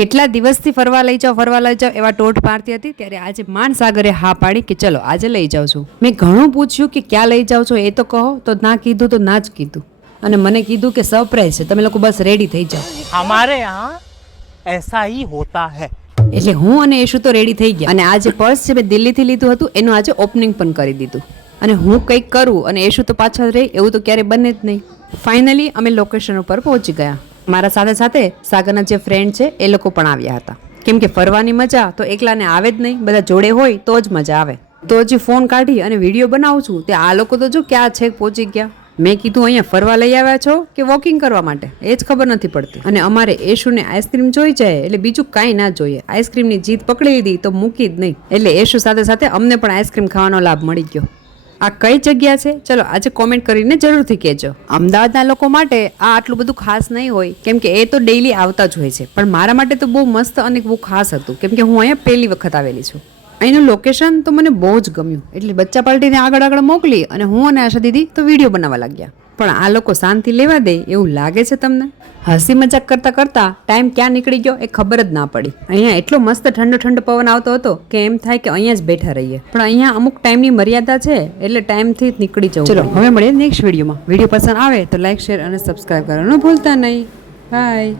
કેટલા દિવસથી ફરવા લઈ જાઓ એવા ટોટ પાડતી હતી, ત્યારે આજે માનસાગરે હા પાડી કે ચલો આજે લઈ જાઉં છું. મેં ઘણું પૂછ્યું કે ક્યાં લઈ જાઓ છો એ તો કહો, તો ના કીધું તો ના જ કીધું, અને મને કીધું કે સરપ્રાઈઝ છે, તમે લોકો બસ રેડી થઈ જાઓ. हमारे यहाँ ऐसा ही होता है. એટલે હું અને યશુ તો રેડી થઈ ગયા, અને આ જે પર્સ છે મેં દિલ્હીથી લીધું હતું એનું આજે ઓપનિંગ પણ કરી દીધું. અને હું કંઈક કરું અને યશુ તો પાછળ રહી એવું તો ક્યારે બને જ નહીં. ફાઇનલી અમે લોકેશન ઉપર પહોંચી ગયા. મારા સાથે સાથે સાગરના જે ફ્રેન્ડ છે એ લોકો પણ આવ્યા હતા, કેમ કે ફરવાની મજા તો એકલાને આવે જ નહીં, બધા જોડે હોય તો જ મજા આવે. તો હજી ફોન કાઢી અને વિડીયો બનાવું છું તે આ લોકો તો જો ક્યાં છેક પહોંચી ગયા. મેં કીધું અહીંયા ફરવા લઈ આવ્યા છો કે વોકિંગ કરવા માટે, એ જ ખબર નથી પડતી. અને અમારે યશુને આઈસ્ક્રીમ જોઈ જાય એટલે બીજું કાંઈ ના જોઈએ, આઈસ્ક્રીમની જીદ પકડી લીધી તો મૂકી જ નહીં. એટલે યશુ સાથે સાથે અમને પણ આઈસ્ક્રીમ ખાવાનો લાભ મળી ગયો. આ કઈ જગ્યા છે ચલો આજે કોમેન્ટ કરીને જરૂરથી કહેજો. અમદાવાદના લોકો માટે આ આટલું બધું ખાસ નહીં હોય, કેમ કે એ તો ડેઈલી આવતા જ હોય છે, પણ મારા માટે તો બહુ મસ્ત અને બહુ ખાસ હતું, કેમ કે હું અહીંયા પહેલી વખત આવેલી છું. અહીંનું લોકેશન તો મને બહુ જ ગમ્યું, એટલે બચ્ચા પાર્ટીને આગળ મોકલી અને હું અને આશા દીદી તો વિડીયો બનાવવા લાગ્યા. પણ આ લોકો શાંતિ લેવા દે એવું લાગે છે તમને? હસી મજાક કરતા કરતા ટાઈમ ક્યાં નીકળી ગયો એ ખબર જ ના પડી. અહીંયા એટલો મસ્ત ઠંડો પવન આવતો હતો કે એમ થાય કે અહીંયા જ બેઠા રહીએ, પણ અહીંયા અમુક ટાઈમની મર્યાદા છે એટલે ટાઈમથી જ નીકળી જવું. ચલો હવે મળીએ નેક્સ્ટ વિડીયોમાં. વિડીયો પસંદ આવે તો લાઈક, શેર અને સબસ્ક્રાઈબ કરવાનું ભૂલતા નહીં. બાય.